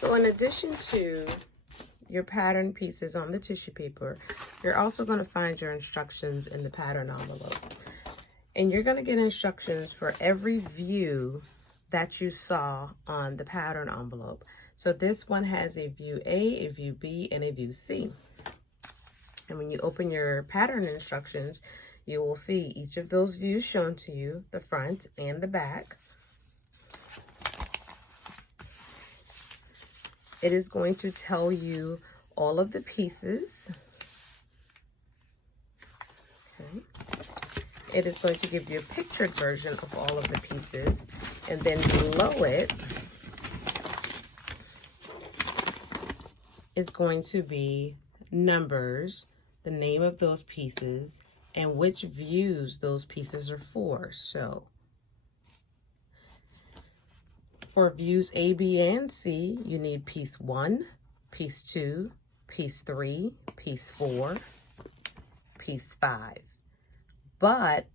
So in addition to your pattern pieces on the tissue paper, you're also going to find your instructions in the pattern envelope. And you're going to get instructions for every view that you saw on the pattern envelope. So this one has a view A, a view B, and a view C. And when you open your pattern instructions, you will see each of those views shown to you, the front and the back. It is going to tell you all of the pieces. Okay. It is going to give you a pictured version of all of the pieces. And then below it is going to be numbers, the name of those pieces, and which views those pieces are for. So for views A, B, and C, you need piece 1, piece 2, piece 3, piece 4, piece 5. But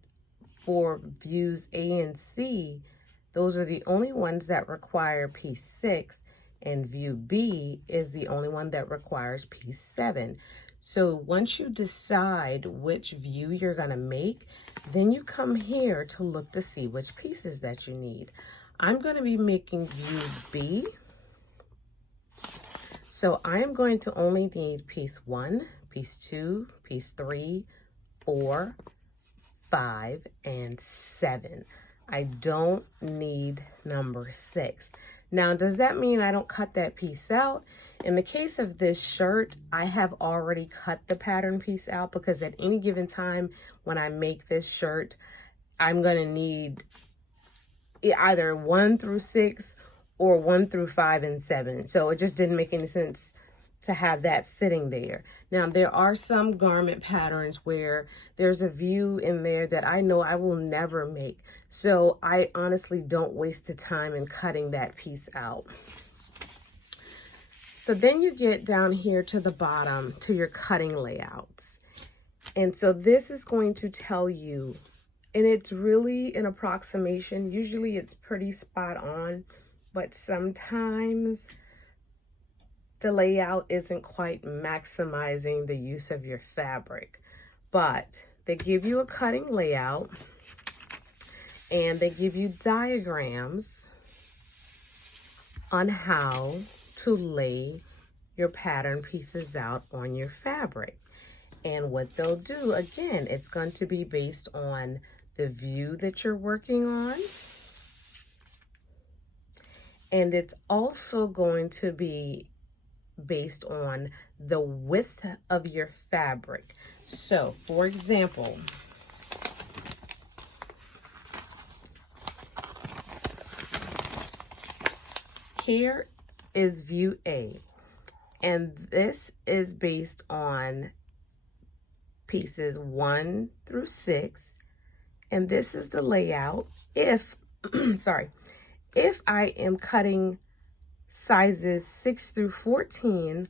for views A and C, those are the only ones that require piece 6, and view B is the only one that requires piece 7. So once you decide which view you're going to make, then you come here to look to see which pieces that you need. I'm going to be making view B. So I am going to only need piece 1, piece 2, piece 3, 4, 5, and 7. I don't need number 6. Now, does that mean I don't cut that piece out? In the case of this shirt, I have already cut the pattern piece out because at any given time when I make this shirt, I'm going to need either 1 through 6 or 1 through 5 and 7. So it just didn't make any sense to have that sitting there. Now, there are some garment patterns where there's a view in there that I know I will never make. So I honestly don't waste the time in cutting that piece out. So then you get down here to the bottom to your cutting layouts. And so this is going to tell you, and it's really an approximation. Usually it's pretty spot on, but sometimes the layout isn't quite maximizing the use of your fabric. But they give you a cutting layout and they give you diagrams on how to lay your pattern pieces out on your fabric. And what they'll do, again, it's going to be based on the view that you're working on. And it's also going to be based on the width of your fabric. So, for example, here is view A, and this is based on pieces 1 through 6, and this is the layout if, if I am cutting sizes 6 through 14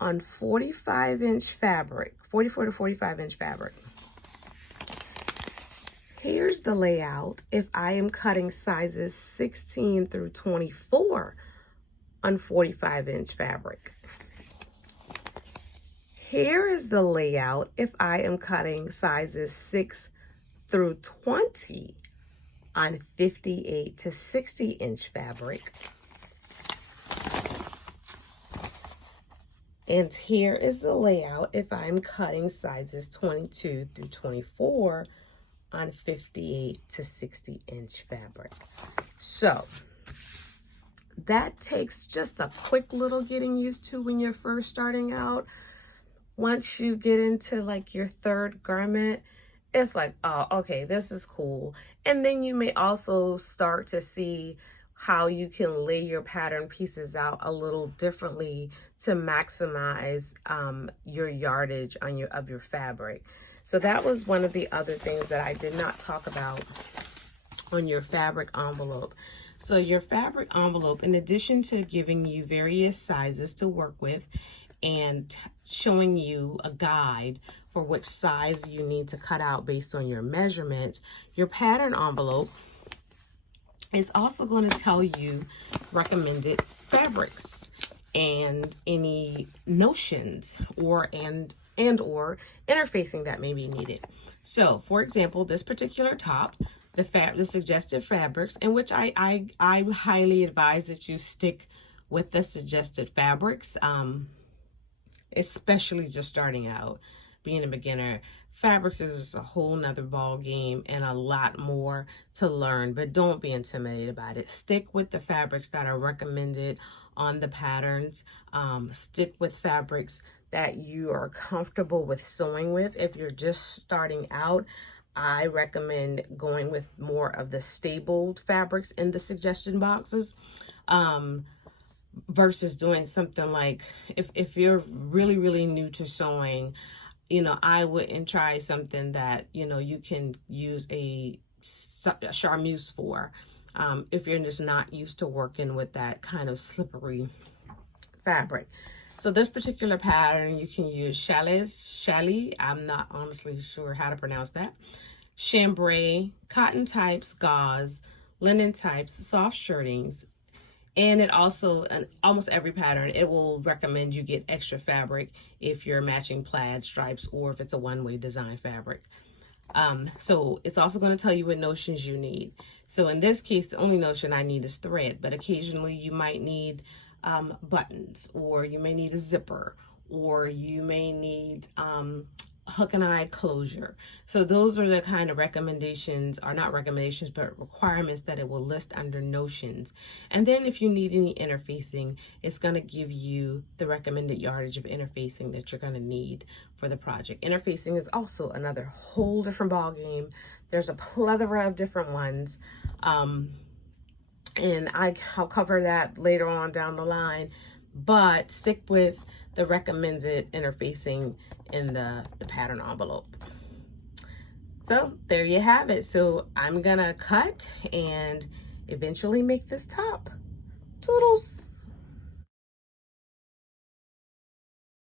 on 45-inch fabric, 44 to 45-inch fabric. Here's the layout if I am cutting sizes 16 through 24 on 45-inch fabric. Here is the layout if I am cutting sizes 6 through 20 on 58 to 60-inch fabric. And here is the layout if I'm cutting sizes 22 through 24 on 58 to 60-inch fabric. So that takes just a quick little getting used to when you're first starting out. Once you get into like your third garment, it's like, oh, okay, this is cool. And then you may also start to see how you can lay your pattern pieces out a little differently to maximize your yardage on your fabric. So that was one of the other things that I did not talk about on your fabric envelope. So your fabric envelope, in addition to giving you various sizes to work with and showing you a guide for which size you need to cut out based on your measurements, your pattern envelope is also going to tell you recommended fabrics and any notions or interfacing that may be needed. So, for example, this particular top, the suggested fabrics, in which I highly advise that you stick with the suggested fabrics, especially just starting out, being a beginner. Fabrics is just a whole nother ball game and a lot more to learn, but don't be intimidated by it. Stick with the fabrics that are recommended on the patterns. Stick with fabrics that you are comfortable with sewing with. If you're just starting out, I recommend going with more of the stapled fabrics in the suggestion boxes. Versus doing something like, if you're really new to sewing, I wouldn't try something that, you can use a charmeuse for, if you're just not used to working with that kind of slippery fabric. So this particular pattern, you can use challis, I'm not honestly sure how to pronounce that, chambray, cotton types, gauze, linen types, soft shirtings. And it also, almost every pattern, it will recommend you get extra fabric if you're matching plaid stripes or if it's a one-way design fabric. So it's also going to tell you what notions you need. So in this case, the only notion I need is thread, but occasionally you might need buttons, or you may need a zipper, or you may need hook and eye closure. So those are the kind of recommendations, or not recommendations, but requirements that it will list under notions. And then if you need any interfacing, it's going to give you the recommended yardage of interfacing that you're going to need for the project. Interfacing is also another whole different ball game. There's a plethora of different ones. And I'll cover that later on down the line, but stick with the recommended interfacing in the pattern envelope. So there you have it. So I'm gonna cut and eventually make this top. Toodles.